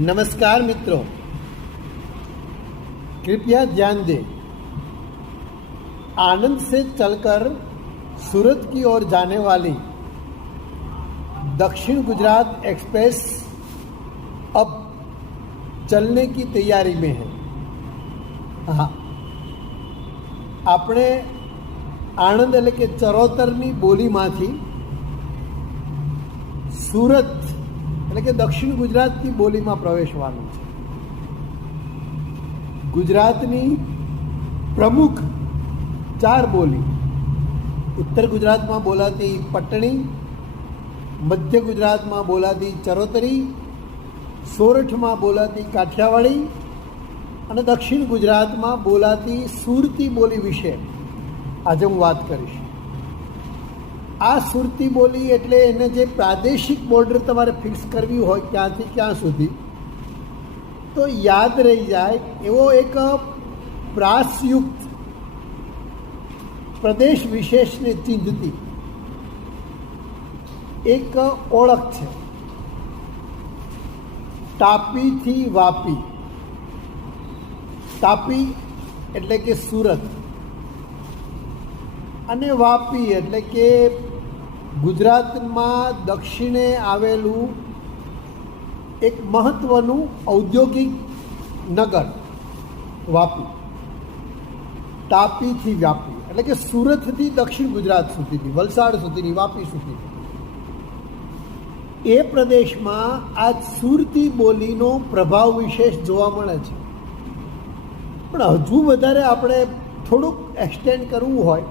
नमस्कार मित्रों कृपया ध्यान दें आनंद से चलकर सूरत की ओर जाने वाली दक्षिण गुजरात एक्सप्रेस अब चलने की तैयारी में है હા આપણે આણંદ એટલે કે ચરોતરની બોલીમાંથી સુરત એટલે કે દક્ષિણ ગુજરાતની બોલીમાં પ્રવેશવાનું છે. ગુજરાતની પ્રમુખ ચાર બોલી. ઉત્તર ગુજરાતમાં બોલાતી પટણી, મધ્ય ગુજરાતમાં બોલાતી ચરોતરી, સોરઠમાં બોલાતી કાઠિયાવાડી અને દક્ષિણ ગુજરાતમાં બોલાતી સુરતી બોલી વિશે આજે હું વાત કરીશ. આ સુરતી બોલી એટલે એને જે પ્રાદેશિક બોર્ડર તમારે ફિક્સ કરવી હોય ક્યાંથી ક્યાં સુધી, તો યાદ રહી જાય એવો એક પ્રાસયુક્ત પ્રદેશ વિશેષને ચિંધતી. એક ઓળખ છે. તાપીથી વાપી. તાપી એટલે કે સુરત. અને વાપી એટલે કે ગુજરાતમાં દક્ષિણે આવેલું એક મહત્વનું ઔદ્યોગિક નગર, વાપી. તાપીથી વ્યાપી. એટલે કે સુરતથી દક્ષિણ ગુજરાત સુધીની, વલસાડ સુધીની, વાપી સુધીની. એ પ્રદેશમાં આ સુરતી બોલીનો પ્રભાવ વિશેષ જોવા મળે છે. પણ હજુ વધારે આપણે થોડુંક એક્સટેન્ડ કરવું હોય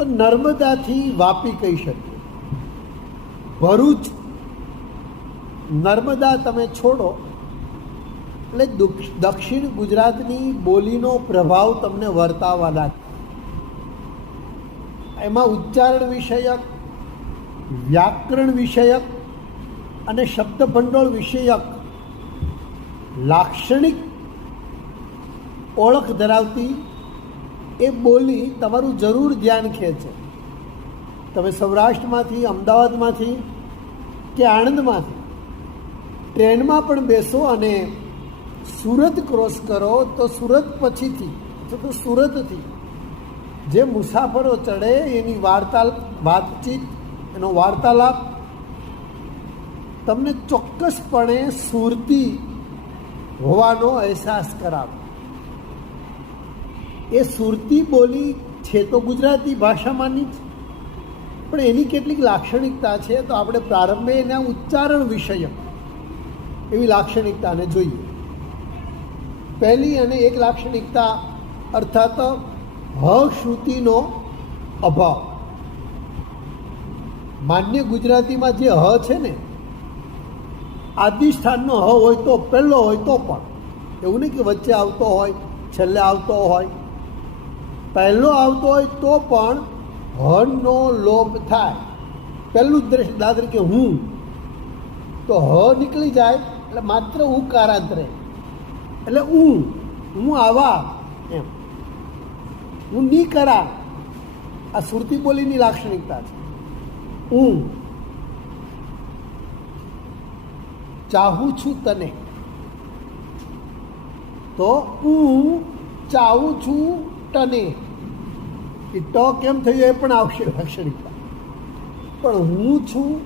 તો નર્મદાથી વાપી કહી શકીએ. ભરૂચ, નર્મદા તમે છોડો, એટલે દુક્ષ- દક્ષિણ ગુજરાતની બોલીનો પ્રભાવ તમને વર્તાવા લાગે. એમાં ઉચ્ચારણ વિષયક, વ્યાકરણ વિષયક અને શબ્દભંડોળ વિષયક લાક્ષણિક ઓળખ ધરાવતી એ બોલી તમારું જરૂર ધ્યાન ખેંચે. તમે સૌરાષ્ટ્રમાંથી, અમદાવાદમાંથી કે આણંદમાંથી ટ્રેનમાં પણ બેસો અને સુરત ક્રોસ કરો તો સુરત પછીથી અથવા તો સુરતથી. જે મુસાફરો ચડે એની વાર્તા વાતચીત, એનો વાર્તાલાપ તમને ચોક્કસપણે સુરતી હોવાનો અહેસાસ કરાવે. એ સુરતી બોલી છે તો ગુજરાતી ભાષામાંની જ. પણ એની કેટલીક લાક્ષણિકતા છે તો આપણે પ્રારંભે એના ઉચ્ચારણ વિષયક એવી લાક્ષણિકતાને જોઈએ. પહેલી અને એક લાક્ષણિકતા અર્થાત હ શ્રુતિનો અભાવ. માન્ય ગુજરાતીમાં જે હ છે ને, આદિસ્થાનનો હ હોય તો પહેલો હોય તો પણ. એવું નહીં કે વચ્ચે આવતો હોય, છેલ્લે આવતો હોય. પહેલો આવતો હોય તો પણ હનો લોપ થાય. પહેલું જ દ્રશ્ય દાદર કે હું. તો હ નીકળી જાય, એટલે માત્ર ઉકારાંત રહે એટલે હું હું આવા, એમ. હું ની કરા. આ સુરતી બોલીની લાક્ષણિકતા છે. હું. ચાહું છું તને. તો હું ચાહું છું તને એ ટ કેમ થયું એ પણ આવશે લાક્ષણિકતા. પણ હું છું,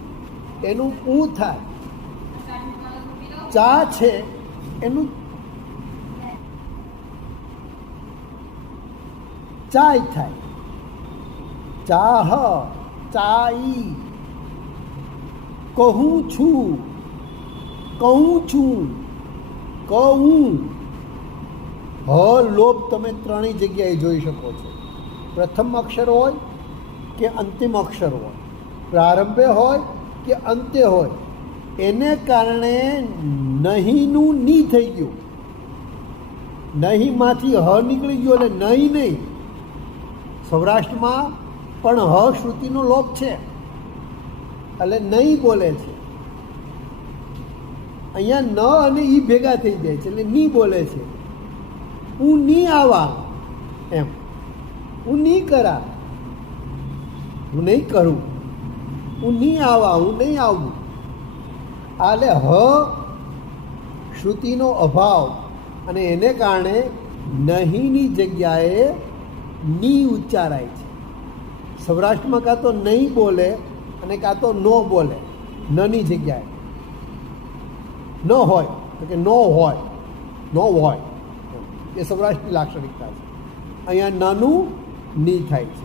એનું હું થાય. ચા છે, એનું ચાય થાય. ચાહ, ચાઈ. કહું છું કહું છું, કહું. હ લોભ તમે ત્રણેય જગ્યાએ જોઈ શકો છો. પ્રથમ અક્ષર હોય કે અંતિમ અક્ષર હોય? પ્રારંભે હોય કે અંતે હોય? એને કારણે નહીંનું ની થઈ ગયું. નહીંમાંથી હ નીકળી ગયો એટલે નહીં નહીં. સૌરાષ્ટ્રમાં પણ હ શ્રુતિનો લોપ છે. એટલે નહીં બોલે છે. અહીંયા ન અને ઈ ભેગા થઈ જાય છે, એટલે ની બોલે છે. હું નહીં આવા. એમ. હું નહીં કરા. હું નહીં કરું. હું નહીં આવા, હું નહીં આવું. આલે હ શ્રુતિનો અભાવ અને એને કારણે નહીંની જગ્યાએ ની ઉચ્ચારાય છે. સૌરાષ્ટ્રમાં કાં તો નહીં બોલે અને કાં તો ન બોલે. નની જગ્યાએ. ન હોય, તો કે ન હોય. ન હોય. એ સૌરાષ્ટ્રની લાક્ષણિકતા છે. અહીંયા નાનું ની થાય છે.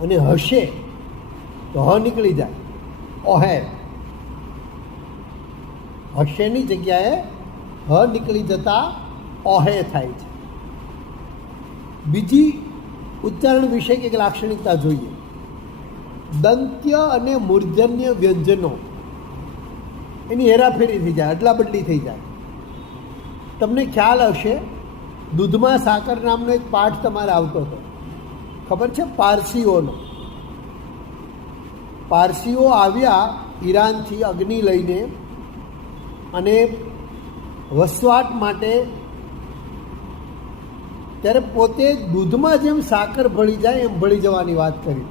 અને હશે તો હ નીકળી જાય. ઓહે. હશેની જગ્યાએ હ નીકળી જતા ઓહે થાય છે. બીજી ઉચ્ચારણ વિશે એક લાક્ષણિકતા જોઈએ. દંત્ય અને મૂર્ધન્ય વ્યંજનો. એની હેરાફેરી થઈ જાય, અદલાબદલી થઈ જાય. તમને ખ્યાલ હશે, દૂધમાં સાકર નામનો એક પાઠ તમારે આવતો હતો. ખબર છે પારસીઓનો? પારસીઓ આવ્યા ઈરાનથી અગ્નિ લઈને અને વસવાટ માટે ત્યારે પોતે દૂધમાં જેમ સાકર ભળી જાય એમ ભળી જવાની વાત કરી.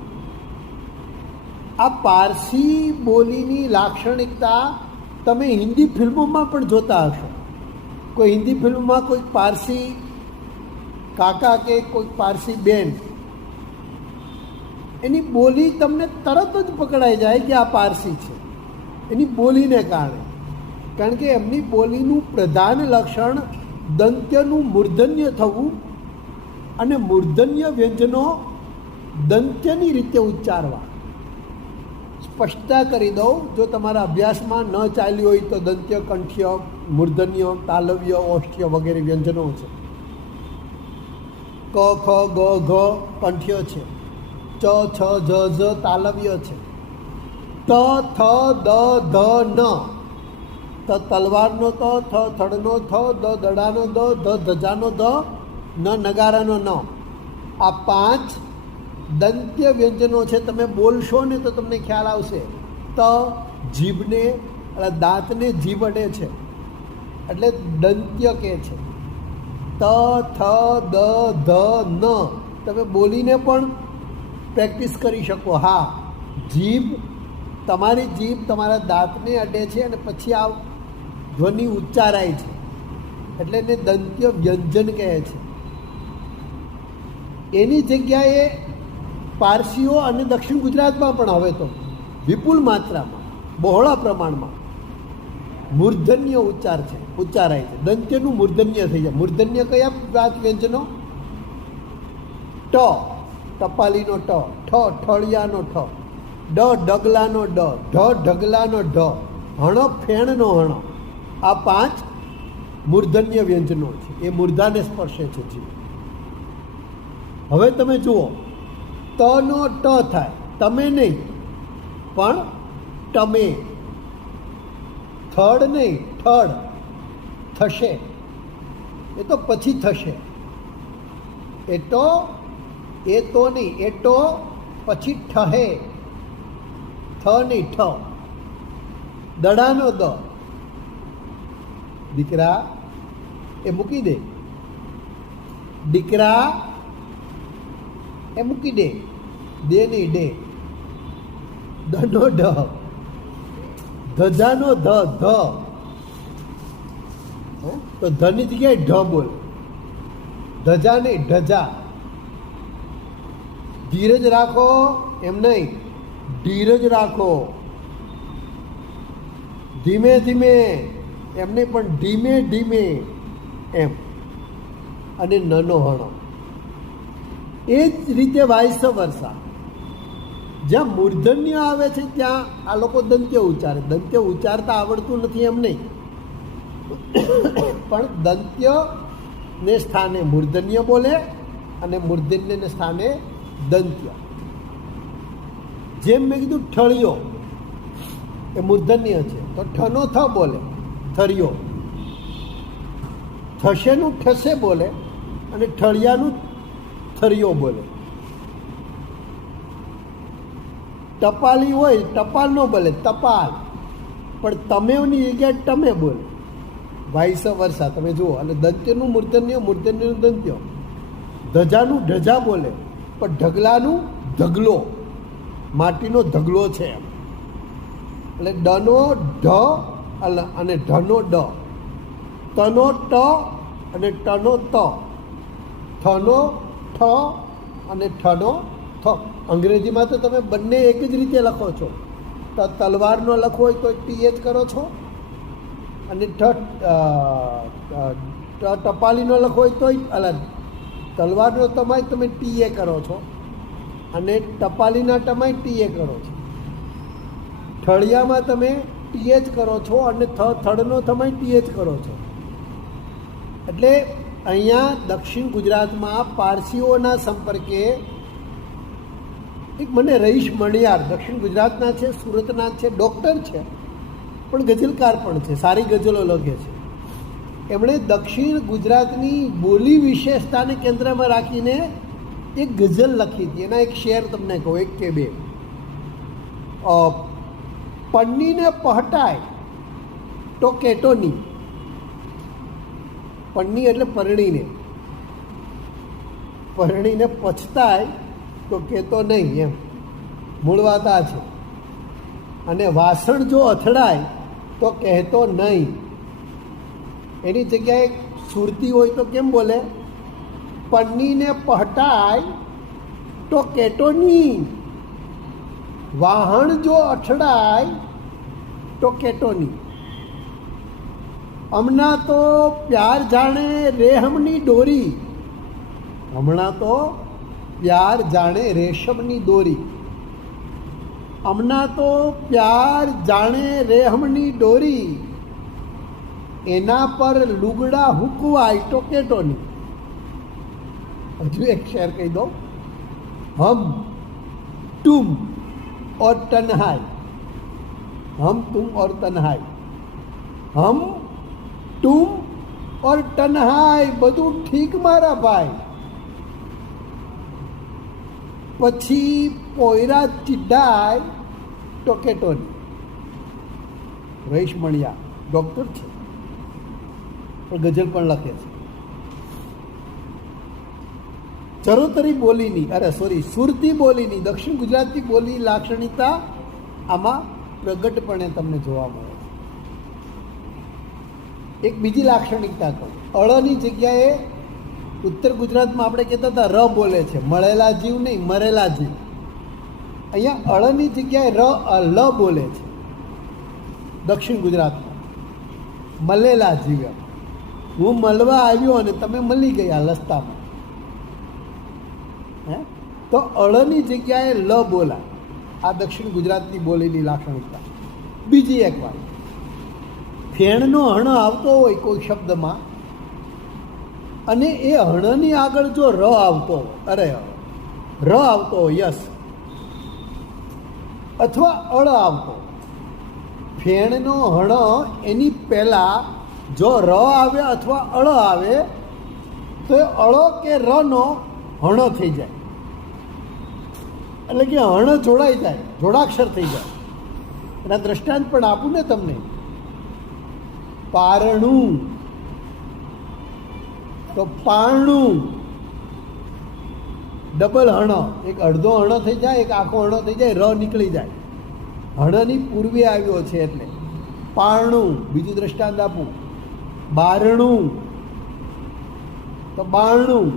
આ પારસી બોલીની લાક્ષણિકતા તમે હિન્દી ફિલ્મોમાં પણ જોતા હશો. કોઈ હિન્દી ફિલ્મમાં કોઈ પારસી કાકા કે કોઈ પારસી બેન, એની બોલી તમને તરત જ પકડાઈ જાય કે આ પારસી છે. એની બોલીને કારણે. કારણ કે એમની બોલીનું પ્રધાન લક્ષણ દંત્યનું મૂર્ધન્ય થવું અને મૂર્ધન્ય વ્યંજનો દંત્યની રીતે ઉચ્ચારવા. સ્પષ્ટતા કરી દઉં, જો તમારા અભ્યાસમાં ન ચાલ્યું હોય તો દંત્ય, કંઠ્ય, મૂર્ધન્ય, તાલવ્ય, ઓષ્ઠ્ય વગેરે વ્યંજનો છે. ક, ખ, ગ, ઘ, કંઠ્ય છે. ચ, છ જ ઝ તાલવ્ય છે. ત, થ, દ, ધ, ન. ત, તલવારનો ત, થ, થડનો થ, દ, દડાનો દ, ધ, ધજાનો ધ, ન, નગારાનો ન. આ પાંચ દંત્ય વ્યંજનો છે, તમે બોલશો ને તો તમને ખ્યાલ આવશે. ત જીભને દાંતને જીભ અડે છે. એટલે દંત્ય કહે છે. ત, થ, દ, ધ, ન. તમે બોલીને પણ પ્રેક્ટિસ કરી શકો. હા, જીભ, તમારી જીભ તમારા દાંતને અડે છે અને પછી આ ધ્વનિ ઉચ્ચારાય છે. એટલે એને દંત્ય વ્યંજન કહે છે. એની જગ્યાએ પારસીઓ અને દક્ષિણ ગુજરાતમાં પણ હવે તો. વિપુલ માત્રામાં, બહોળા પ્રમાણમાં. મૂર્ધન્ય ઉચ્ચાર છે, ઉચ્ચારાય છે. દંત્યનું મૂર્ધન્ય થઈ જાય. મૂર્ધન્ય કયા પ્રાત વ્યંજનો? ટ, ટપાલીનો ટ, ઠ, ઠળિયાનો ઠ, ડ ડગલાનો ડ, ઢ, ઢગલાનો ઢ, હણ, ફેણનો હણ. આ પાંચ મૂર્ધન્ય વ્યંજનો છે. એ મૂર્ધાને સ્પર્શે છે જીવ. હવે તમે જુઓ તનો ટ થાય. તમે નહીં, પણ તમે. થડ નહીં થડ થશે. એ તો પછી થશે. એ તો એ તો નહીં, એ તો પછી ઠહે. થ નહીં, ઠ. દડાનો દ. દીકરા, એ મૂકી દે. દીકરા એ મૂકી દે. દે. નહીં ડે દનો ઢ. ધજાનો ધ ધ? તો ધની જગ્યાએ ઢ બોલ. ધજા નહીં ઢજા. ધીરજ રાખો એમ નહીં. ધીરજ રાખો. ધીમે ધીમે. એમ નહીં પણ ધીમે ધીમે. એમ. અને નનો હણો. એ જ રીતે વાયસ વર્ષા જ્યાં મૂર્ધન્ય આવે છે, ત્યાં આ લોકો દંત્ય ઉચ્ચારે. દંત્ય ઉચ્ચારતા આવડતું નથી એમ નહીં. પણ દંત્ય ને સ્થાને મૂર્ધન્ય બોલે અને મૂર્ધન્યને સ્થાને દંત્ય. જેમ મેં કીધું, ઠળિયો. એ મૂર્ધન્ય છે. તો ઠનો થ બોલે, થરિયો. થશેનું ઠસે બોલે અને ઠળિયાનું થરિયો બોલે. ટપાલી હોય, ટપાલ ન બોલે, ટપાલ. પણ તમેની જગ્યાએ તમે બોલે. વાઈસ વર્ષા, તમે જુઓ, અને દંત્યનું મૂર્ધન્ય મૂર્ધન્યનું દંત્ય. ધજાનું ઢજા બોલે, પણ ઢગલાનું ઢગલો. માટીનો ઢગલો છે એમ. એટલે ડનો ઢ અને ઢનો ડ. તનો ટ અને ટનો ત. થનો ઠ અને ઠનો થ અંગ્રેજીમાં તો તમે બંને એક જ રીતે લખો છો. તો તલવારનો લખવો હોય તો ટી એચ કરો છો. અને ઠ ટપાલીનો લખો હોય તોય અલગ. તલવારનો તમાય તમે ટીએ કરો છો. અને ટપાલીના તમાય ટીએ કરો છો. ઠળિયામાં તમે ટીએચ કરો છો અને થ, થડનો તમે ટીએચ કરો છો. એટલે અહીંયા દક્ષિણ ગુજરાતમાં પારસીઓના સંપર્કે એક મને રહીશ મણિયાર, દક્ષિણ ગુજરાતના છે, સુરતના છે, ડૉક્ટર છે, પણ ગઝલકાર પણ છે, સારી ગઝલો લખે છે. એમણે દક્ષિણ ગુજરાતની બોલી વિશેષતાને કેન્દ્રમાં રાખીને એક ગઝલ લખી હતી. એના એક શેર તમને કહું, એક કે બે. પન્નીને પહટાય તો કેટોની પન્ની એટલે પરણીને. પરણીને પછતાય તો કહેતો નહીં એમ. મૂળ વાત આ છે. અને વાસણ જો અથડાય તો કહેતો નહીં. એની જગ્યાએ સુરતી હોય તો કેમ બોલે? પન્નીને પહટાય તો કેટો નહીં. વાહણ જો અથડાય તો કેટો નહીં. હમણાં તો પ્યાર જાણે રેહમની દોરી હમણાં તો પ્યાર જાણે રેશમની દોરી હમણાં તો પ્યાર જાણે રેહમની દોરી એના પર લુગડા હુકવાય તો કેટો નહીં હજુ એક શેર કહી દો હમ तुम और तन्हाई हम तुम और तन्हाई हम ટુમ ઓર ટનહાઈ બધું ઠીક મારા ભાઈ. પછી પોયરા ચિડાય ટોકેટોની. રહીશ મણિયા, ડૉક્ટર છે. પણ ગઝલ પણ લખે છે. ચરોતરી બોલીની, અરે સોરી સુરતી બોલીની, દક્ષિણ ગુજરાતી બોલી લાક્ષણિકતા આમાં પ્રગટપણે તમને જોવા મળે. એક બીજી લાક્ષણિકતા કહું. અળની જગ્યાએ ઉત્તર ગુજરાતમાં આપણે કહેતા હતા, ર બોલે છે. મળેલા જીવ નહીં, મરેલા જીવ. અહીંયા અળની જગ્યાએ ર લ બોલે છે. દક્ષિણ ગુજરાતમાં. મળેલા જીવ. હું મળવા આવ્યો અને તમે મળી ગયા લસ્તામાં હે? તો અળની જગ્યાએ લ બોલા આ દક્ષિણ ગુજરાતની બોલીની લાક્ષણિકતા. બીજી એક વાત. ફેણનો હણ આવતો હોય કોઈ શબ્દમાં, અને એ હણની આગળ જો ર આવતો હોય, અરે ર આવતો હોય, યસ. અથવા અળ આવતો ફેણનો હણ એની પહેલાં જો ર આવે અથવા અળ આવે, તો એ અળો કે રનો હણો થઈ જાય. એટલે કે હણ જોડાઈ જાય, જોડાક્ષર થઈ જાય. એના દ્રષ્ટાંત પણ આપું ને તમને. પારણું. તો પારણું. ડબલ હણ. એક અડધો હણ થઈ જાય, એક આખો હણ થઈ જાય, ર નીકળી જાય. હણની પૂર્વે આવ્યો છે એટલે. પારણું. બીજું દ્રષ્ટાંત આપું. બારણું. તો બારણું.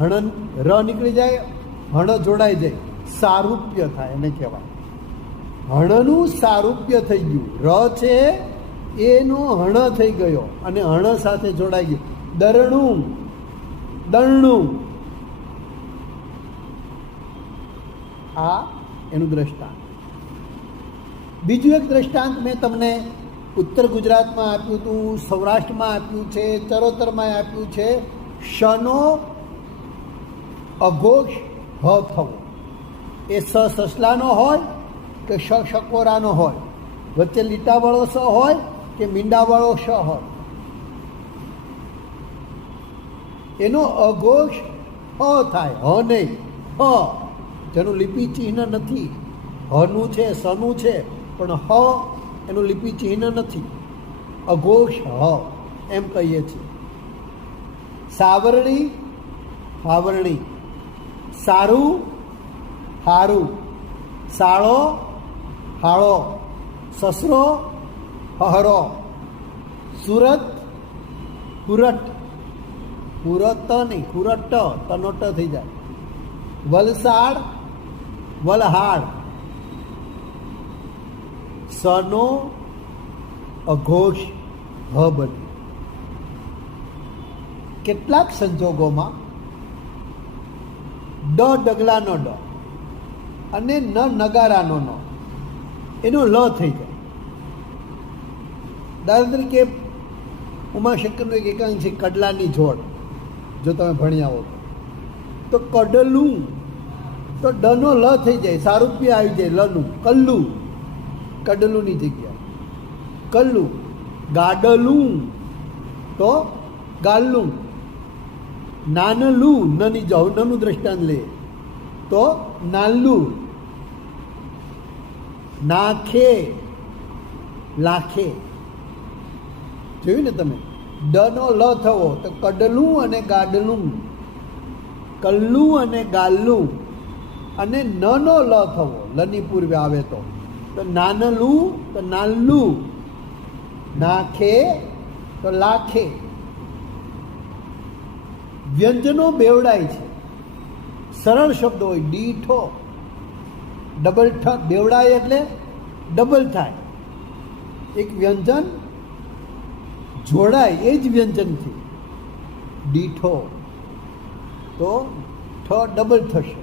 હણ ર નીકળી જાય, હણ જોડાઈ જાય. સારૂપ્ય થાય, એને કહેવાય. હણનું સારૂપ્ય થઈ ગયું. ર છે એનો હણ થઈ ગયો અને હણ સાથે જોડાઈ ગયું. દરણું દરણું આ એનું દ્રષ્ટાંત. બીજું એક દ્રષ્ટાંત મેં તમને ઉત્તર ગુજરાતમાં આપ્યું હતું, સૌરાષ્ટ્રમાં આપ્યું છે, ચરોતરમાં આપ્યું છે, શનો અઘોષ હ થવો. એ સ સસલાનો હોય કે શ શકોરાનો હોય. વચ્ચે લીટાવાળો સ હોય કે મીંડાવાળો શ હોય એનો અઘોષ હ થાય, હ નહીં, હ. જેનું લિપિ ચિહ્ન નથી. હનું છે, સનું છે, પણ હ એનું લિપિ ચિહ્ન નથી. અઘોષ હ, એમ કહીએ છીએ. સાવરણી હાવરણી સારું, હારું. સાળો, હાળો. સસરો હહરો. સુરત હુરટ પુરત નહીં હુરટ તનોટ થઈ જાય. વલસાડ, વલહાડ. સનો, અઘોષ હ બન્યું કેટલાક સંજોગોમાં ડ ડગલાનો ડ અને ન નગારાનો ન. એનો લ થઈ જાય. દાખલા તરીકે ઉમાશંકરનું એક એકાંક છે, કડલાની જોડ. જો તમે ભણ્યા હો તો. કડલું, તો ડનો લ થઈ જાય, સારૂપ્ય આવી જાય, લનું. કલ્લું, કડલુંની જગ્યા. કલ્લું, ગાડલું, તો ગાલલું. નાનલું, નની જાઉં નનું દ્રષ્ટાંત લે. તો નાલ્લું નાખે, લાખે. જોયું ને તમે? ડનો લ થવો તો કડલું અને ગાડલું. કલ્લું અને ગાલ્લું. અને નનો લ થવો. લની પૂર્વે આવે તો. તો નાનલું, તો નાલ્લું. નાખે, તો લાખે. વ્યંજનો બેવડાય છે. સરળ શબ્દ હોય, ડીઠો. ડબલ ઠ, બેવડાય એટલે ડબલ થાય. એક વ્યંજન જોડાય, એ જ વ્યંજનથી. ડીઠો. તો ઠ ડબલ થશે.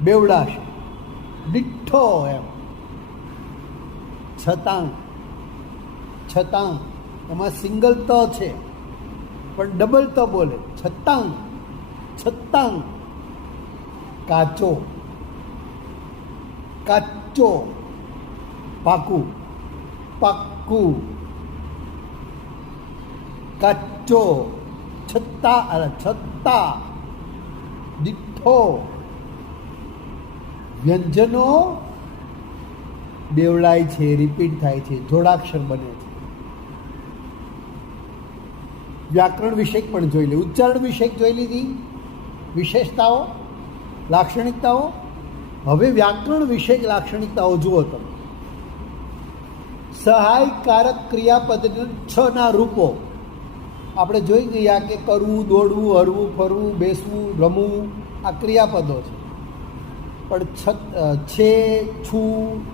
બેવડાશે. ડીઠો એમ. છતાં છતાં, એમાં સિંગલ ત છે. પણ ડબલ ત બોલે. છતાં છતાં. કાચો. કાચો. પાકું પાક્કું કાચો છત્તા અરે છત્તા દીઠો વ્યંજનો બેવડાય છે રિપીટ થાય છે જોડાક્ષર બને છે વ્યાકરણ વિષયક પણ જોઈ લે ઉચ્ચારણ વિષયક જોઈ લીધી વિશેષતાઓ લાક્ષણિકતાઓ હવે વ્યાકરણ વિષયક લાક્ષણિકતાઓ જુઓ તમે સહાયકારક ક્રિયાપદના છ ના રૂપો. આપણે જોઈ ગયા કે કરવું, દોડવું, હરવું, ફરવું, બેસવું, રમવું, આ ક્રિયાપદો છે. પણ છ છે, છું,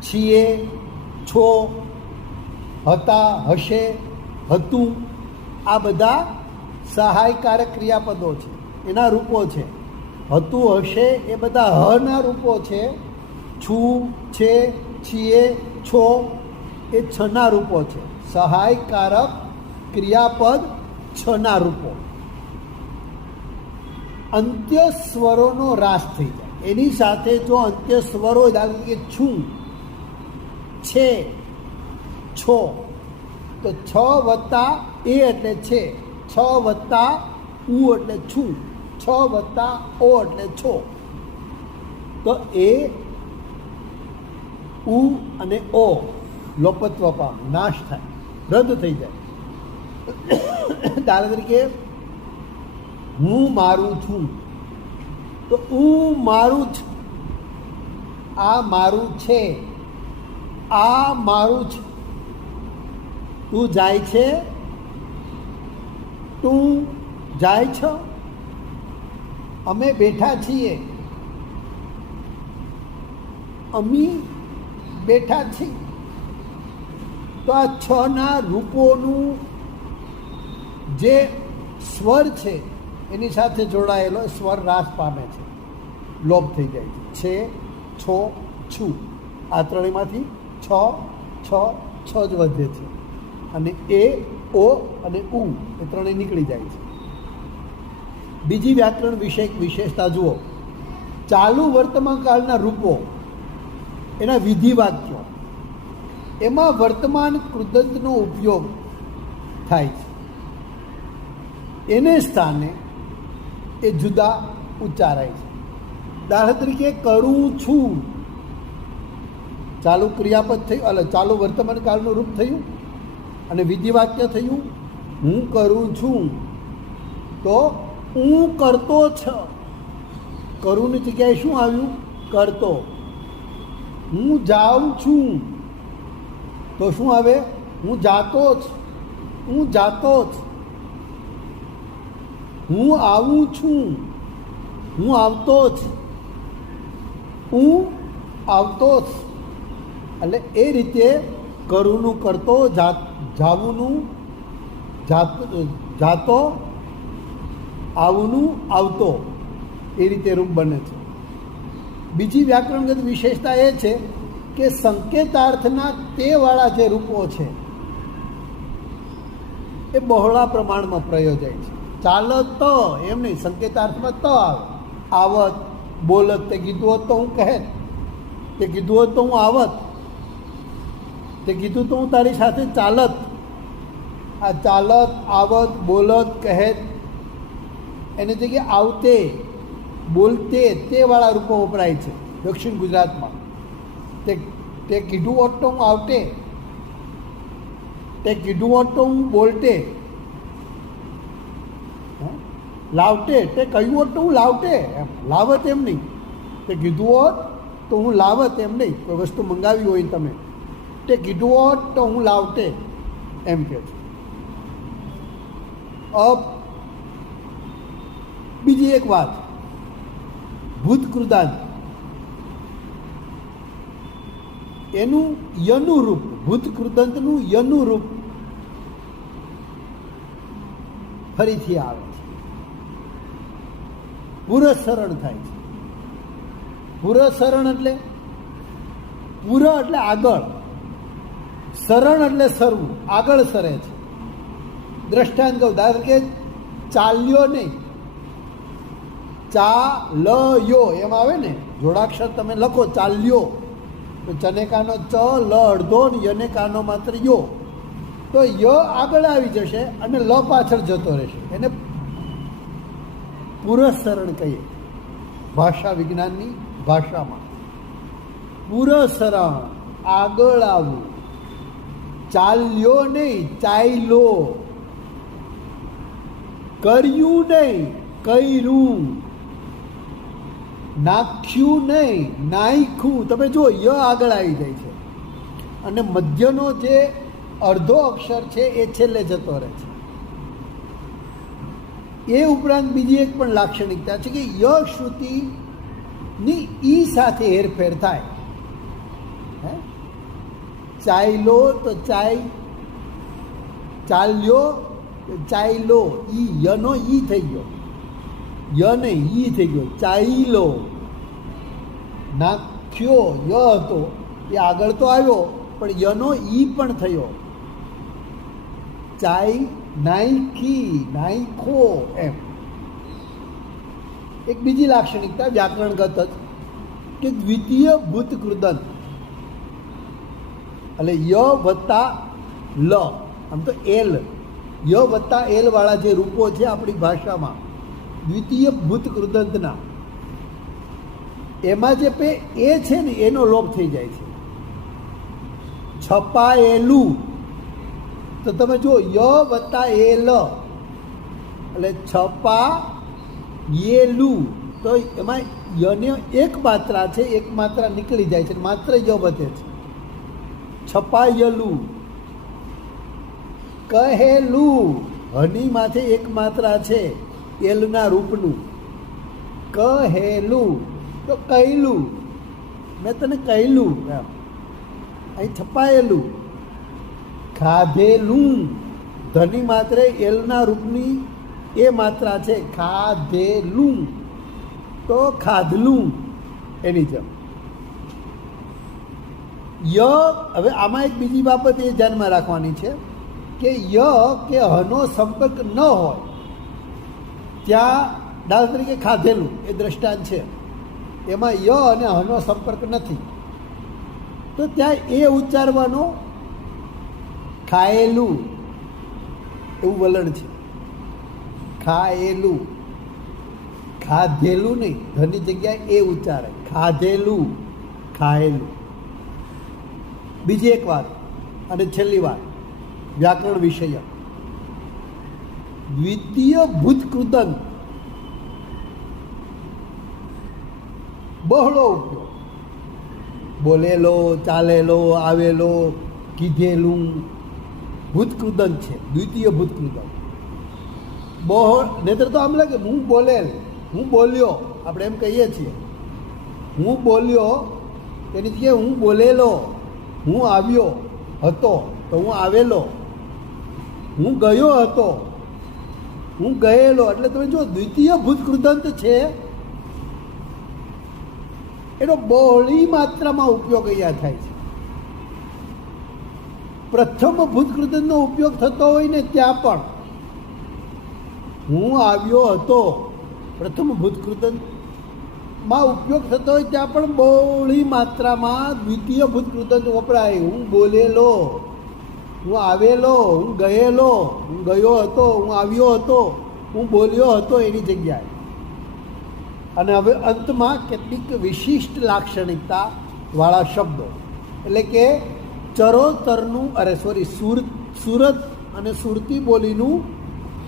છીએ, છો, હતા, હશે, હતું, આ બધા સહાયકારક ક્રિયાપદો છે. એના રૂપો છે. હતું, હશે, એ બધા હના રૂપો છે. છું, છે છીએ છો એ છના રૂપો છે. સહાયકારક ક્રિયાપદ છના રૂપો. અંત્ય સ્વરોનો રાસ થઈ જાય. એની સાથે જો અંત્ય સ્વરો દાખલા કે છું, છે, છો, તો છ વત્તા એ એટલે છે. છ વત્તા ઉ એટલે છું. છ વત્તા ઓ એટલે છો. તો એ ઉ અને ઓ લોપત્વ પામ નાશ થાય, રદ થઈ જાય. દાખલા તરીકે, હું મારું છું. તો હું મારું છું આ મારું છે, આ મારું છે તું જાય છે, તું જાય છો, અમે બેઠા છીએ. અમી બેઠા છીએ તો આ છ ના રૂપોનું જે સ્વર છે, એની સાથે જોડાયેલો સ્વર રાસ પામે છે. લોપ થઈ જાય છે. છે, છો, છું. આ ત્રણેયમાંથી છ છ છ જ વધે છે. અને એ, ઓ અને ઉ એ ત્રણેય નીકળી જાય છે. બીજી વ્યાકરણ વિષયક વિશેષતા જુઓ. ચાલુ વર્તમાન કાળના રૂપો એના વિધિ વાક્યો એમાં વર્તમાન કૃદંતનો ઉપયોગ થાય છે. એને સ્થાને એ જુદા ઉચ્ચારાય છે. દાખલા તરીકે, કરું છું. ચાલુ ક્રિયાપદ થયું એટલે ચાલુ વર્તમાન કાળનું રૂપ થયું અને વિધિ વાક્ય થયું, હું કરું છું. તો, હું કરતો છ. કરુંની જગ્યાએ શું આવ્યું? કરતો. હું જાઉં છું. તો શું આવે? હું જાતો જ. હું જાતો જ. હું આવું છું. હું આવતો જ. હું આવતો જ. એટલે એ રીતે કરવું કરતો જાત, જાવુંનું, જાત, જાતો, આવનું, આવતો. એ રીતે રૂપ બને છે. બીજી વ્યાકરણગત વિશેષતા એ છે કે સંકેતાર્થના તેવાળા જે રૂપો છે, એ બહોળા પ્રમાણમાં પ્રયોજાય છે. ચાલત એમ નહીં, સંકેતાર્થમાં ત આવે. આવત, બોલત, તે કીધું હોત તો હું કહે તે કીધું હોત તો હું આવત. તે કીધું તો હું તારી સાથે ચાલત. આ ચાલત, આવત, બોલત, કહેત, એની જગ્યાએ આવતે. બોલતે તે વાળા રૂપો વપરાય છે દક્ષિણ ગુજરાતમાં. તે તે કીધું હોત હું આવતે. તે કીધું હોત તો હું બોલતે? લાવતે. તે કહ્યું હોત તો હું લાવતે. એમ, લાવત એમ નહીં. તે કીધું હોત તો હું લાવત એમ નહીં. કોઈ વસ્તુ મંગાવી હોય તમે. તે કીધું હોત તો હું લાવતે. એમ કે છે. અબ, બીજી એક વાત. ભૂતકૃદાંત એનું યનુરૂપ રૂપ ભૂતકૃદંતનું યનું રૂપ ફરીથી આવે છે. પુરસરણ થાય છે. પુરસરણ એટલે પુર એટલે આગળ. શરણ એટલે સરવું. આગળ સરે છે. દ્રષ્ટાંત કહું ધારો કે ચાલ્યો નહીં. ચા લ યો એમ આવે ને? જોડાક્ષર તમે લખો, ચાલ્યો. તો ચનેકાનો ચ, લ, અડધો ને યનેકાનો માત્ર યો. તો ય આગળ આવી જશે અને લ પાછળ જતો રહેશે. એને પુરસરણ કહીએ. ભાષા વિજ્ઞાનની ભાષામાં. પુરસરણ, આગળ આવવું. ચાલ્યો નહીં ચાલ્યો કર્યું નહીં, કર્યું. નાખ્યું નહીં નાખ્યું તમે જો ય આગળ આવી જાય છે. અને મધ્યનો જે અડધો અક્ષર છે, એ છેલ્લે જતો રહે છે. એ ઉપરાંત બીજી એક પણ લાક્ષણિકતા છે કે ય શ્રુતિની ઈ સાથે હેરફેર થાય. હે? ચાલ્યો તો ચાય, ચાલ્યો ચાલ્યો ઈ, યનો ઈ થઈ ગયો. ય ને ઈ થઈ ગયો ચાઈલો નાખ્યો ય હતો એ આગળ તો આવ્યો પણ યનો ઈ પણ થયો ચાઈ નાઈકી નાઈખો એમ એક બીજી લાક્ષણિકતા વ્યાકરણગત જ કે દ્વિતીય ભૂતકૃદંત એટલે ય વત્તા લ આમ તો એલ ય વત્તા એલ વાળા જે રૂપો છે આપણી ભાષામાં દ્વિતીય ભૂત કૃદંતના. એમાં જે પે એ છે ને, એનો લોપ થઈ જાય છે. છપાયેલું. તો તમે જો ય વત્તા લ એટલે છપા યેલું તો એમાં યને એક માત્રા છે, એક માત્રા નીકળી જાય છે, માત્ર ય વધે છે. છપાયેલું. કહેલું. હની માથે એક માત્રા છે. એલના રૂપનું. કહેલું. તો કહેલું. મેં તને કહેલું એમ. અહીં છપાયેલું. ખાધેલું. ધની માત્રે એલના રૂપની એ માત્રા છે, ખાધેલું. તો ખાધલું. એની જેમ. ય, હવે આમાં એક બીજી બાબત એ ધ્યાનમાં રાખવાની છે કે ય કે હનો સંપર્ક ન હોય. ત્યાં દાખલા તરીકે ખાધેલું, એ દ્રષ્ટાંત છે. એમાં ય અને હનો સંપર્ક નથી. તો ત્યાં એ ઉચ્ચારવાનો ખાયેલું, એવું વલણ છે. ખાયેલું. ખાધેલું નહીં, ધની જગ્યાએ એ ઉચ્ચારે. ખાધેલું, ખાયેલું. બીજી એક વાત, અને છેલ્લી વાત, વ્યાકરણ વિષય દ્વિતીય ભૂતકૃદન બહોળો ઉપયોગ. બોલેલો, ચાલેલો, આવેલો, કીધેલું ભૂતકૃતન છે. દ્વિતીય ભૂતકૃતન બહોળ, નહીતર તો આમ લાગે, હું બોલેલ, હું બોલ્યો, આપણે એમ કહીએ છીએ. હું બોલ્યો, એની જગ્યાએ હું બોલેલો, હું આવ્યો હતો, તો હું આવેલો. હું ગયો હતો હું ગયેલો, એટલે તમે જો દ્વિતીય ભૂતકૃદંત છે, એનો બહોળી માત્રામાં ઉપયોગ અહીંયા થાય છે. પ્રથમ ભૂતકૃદંતનો ઉપયોગ થતો હોય ને ત્યાં પણ હું આવ્યો હતો, પ્રથમ ભૂતકૃદંતમાં ઉપયોગ થતો હોય ત્યાં પણ બહોળી માત્રામાં દ્વિતીય ભૂતકૃદંત વપરાય. હું બોલેલો. હું આવેલો, હું ગયેલો, હું ગયો હતો, હું આવ્યો હતો, હું બોલ્યો હતો એની જગ્યાએ. અને હવે અંતમાં કેટલીક વિશિષ્ટ લાક્ષણિકતા વાળા શબ્દો. એટલે કે ચરોતરનું, અરે સોરી સુર, સુરત અને સુરતી બોલીનું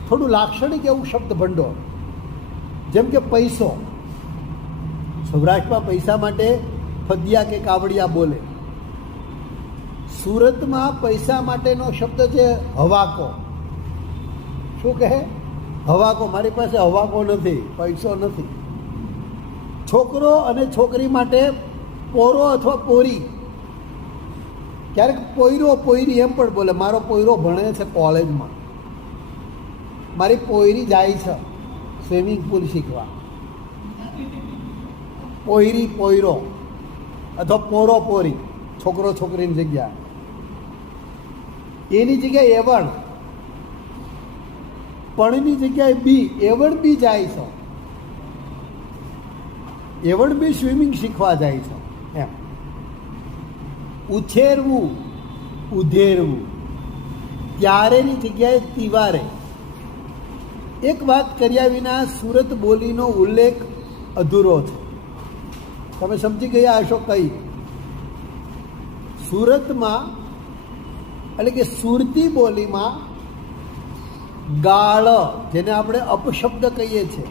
થોડું લાક્ષણિક એવું શબ્દ ભંડોળ જેમ કે પૈસો. સૌરાષ્ટ્રમાં પૈસા માટે ફદિયા કે કાવડિયા બોલે. સુરતમાં પૈસા માટેનો શબ્દ છે હવાકો. શું કહે? હવાકો, મારી પાસે હવાકો નથી, પૈસો નથી. છોકરો અને છોકરી માટે પોરો અથવા પોરી. ક્યારેક પોયરો, પોયરી એમ પણ બોલે, મારો પોયરો ભણે છે કોલેજમાં. મારી પોયરી જાય છે સ્વિમિંગ પુલ શીખવા. પોયરી, પોયરો અથવા પોરો, પોરી, છોકરો છોકરીની જગ્યા એની જગ્યાએ એવણ પણની જગ્યાએ બી એવણ બી જાય છો. એવણ બી સ્વિમિંગ શીખવા જાય છો. એમ. ઉછેરવું, ઉધેરવું. ત્યારેની જગ્યાએ તિવારે. એક વાત કર્યા વિના સુરત બોલીનો ઉલ્લેખ અધૂરો છે. તમે સમજી ગયા હશો કઈ. સુરતમાં એટલે કે સુરતી બોલીમાં ગાળ, જેને આપણે અપશબ્દ કહીએ છીએ.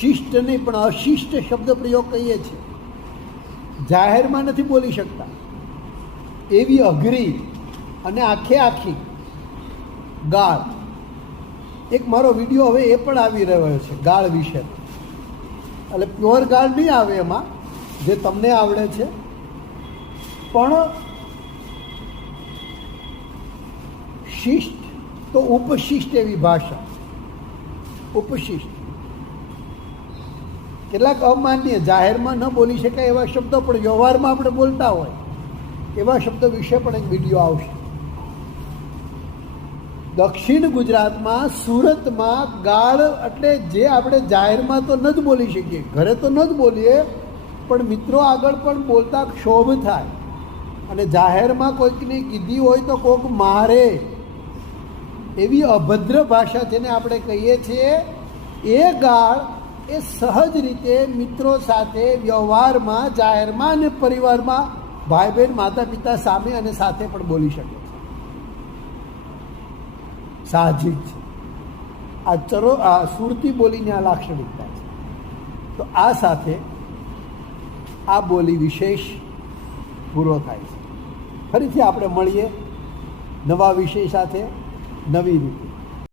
શિષ્ટ નહીં, પણ અશિષ્ટ શબ્દ પ્રયોગ કહીએ છીએ. જાહેરમાં નથી બોલી શકતા. એવી અઘરી અને આખે આખી ગાળ. એક મારો વીડિયો હવે એ પણ આવી રહ્યો છે, ગાળ વિશે. એટલે પ્યોર ગાળ નહીં આવે એમાં, જે તમને આવડે છે. પણ શિષ્ટ તો ઉપશિષ્ટ એવી ભાષા. ઉપશિષ્ટ. કેટલાક અમાન્ય જાહેરમાં ન બોલી શકાય એવા શબ્દો, પણ વ્યવહારમાં આપણે બોલતા હોય, એવા શબ્દો વિશે પણ એક વીડિયો આવશે. દક્ષિણ ગુજરાતમાં સુરતમાં ગાળ એટલે જે આપણે જાહેરમાં તો ન જ બોલી શકીએ, ઘરે તો ન જ બોલીએ, પણ મિત્રો આગળ પણ બોલતા ક્ષોભ થાય. અને જાહેરમાં કોઈકની કીધી હોય તો કોઈક મારે. એવી અભદ્ર ભાષા જેને આપણે કહીએ છીએ, એ ગાળ એ સહજ રીતે મિત્રો સાથે, વ્યવહારમાં, જાહેરમાં અને પરિવારમાં ભાઈ બહેન માતા પિતા સામે અને સાથે પણ બોલી શકે છે. સાહજિક છે. આ ચરો, આ સુરતી બોલીની આ લાક્ષણિકતા છે. તો આ સાથે આ બોલી વિશેષ પૂરો થાય છે. ફરીથી આપણે મળીએ નવા વિષય સાથે. નવી રીતે